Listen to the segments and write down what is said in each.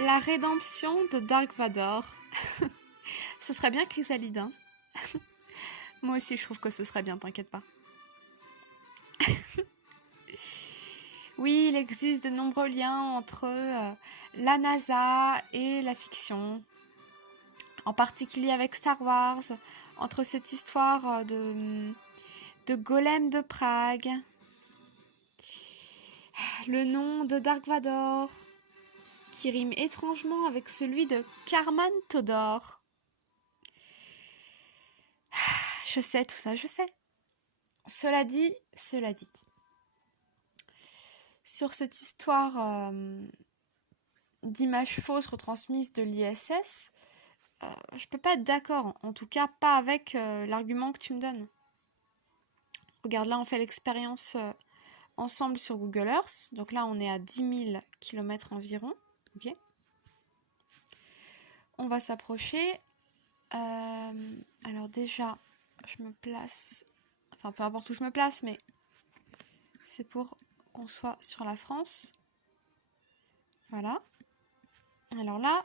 La rédemption de Dark Vador. Ce serait bien Chrysalide, hein. Moi aussi, je trouve que ce serait bien, t'inquiète pas. Oui, il existe de nombreux liens entre la NASA et la fiction. En particulier avec Star Wars, entre cette histoire de golem de Prague, le nom de Dark Vador, qui rime étrangement avec celui de Karman Todor. Je sais tout ça, je sais. Cela dit, sur cette histoire d'images fausses retransmises de l'ISS, je peux pas être d'accord, en tout cas pas avec l'argument que tu me donnes. Regarde, là on fait l'expérience ensemble sur Google Earth, donc là on est à 10 000 km environ, ok. On va s'approcher, alors déjà je me place, enfin peu importe où je me place, mais c'est pour qu'on soit sur la France, voilà. Alors là,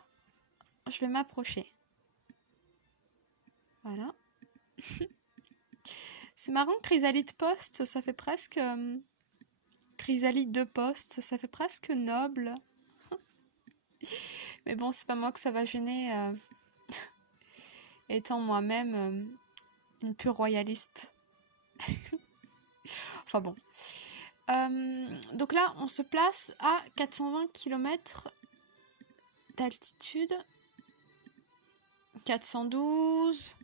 je vais m'approcher. Voilà. C'est marrant, Chrysalide Post, ça fait presque... Chrysalide de Poste, ça fait presque noble. Mais bon, c'est pas moi que ça va gêner, étant moi-même une pure royaliste. Enfin bon. Donc là, on se place à 420 km d'altitude. 412...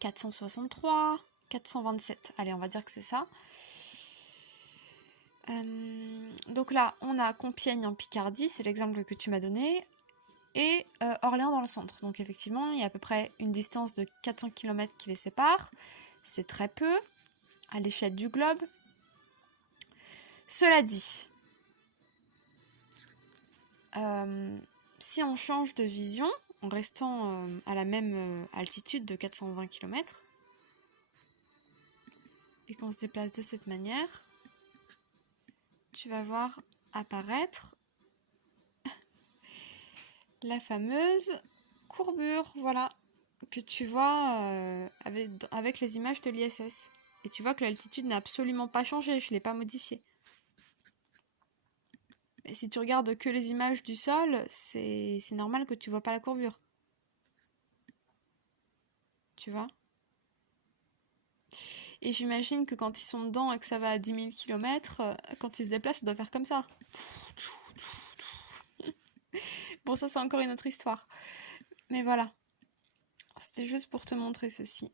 463, 427. Allez, on va dire que c'est ça. Donc là, on a Compiègne en Picardie, c'est l'exemple que tu m'as donné, et Orléans dans le centre. Donc effectivement, il y a à peu près une distance de 400 km qui les sépare. C'est très peu à l'échelle du globe. Cela dit, si on change de vision, en restant à la même altitude de 420 km, et qu'on se déplace de cette manière, tu vas voir apparaître la fameuse courbure, voilà, que tu vois avec les images de l'ISS. Et tu vois que l'altitude n'a absolument pas changé, je ne l'ai pas modifiée. Mais si tu regardes que les images du sol, c'est normal que tu vois pas la courbure. Tu vois? Et j'imagine que quand ils sont dedans et que ça va à 10 000 km, quand ils se déplacent, ça doit faire comme ça. Bon, ça c'est encore une autre histoire. Mais voilà. C'était juste pour te montrer ceci.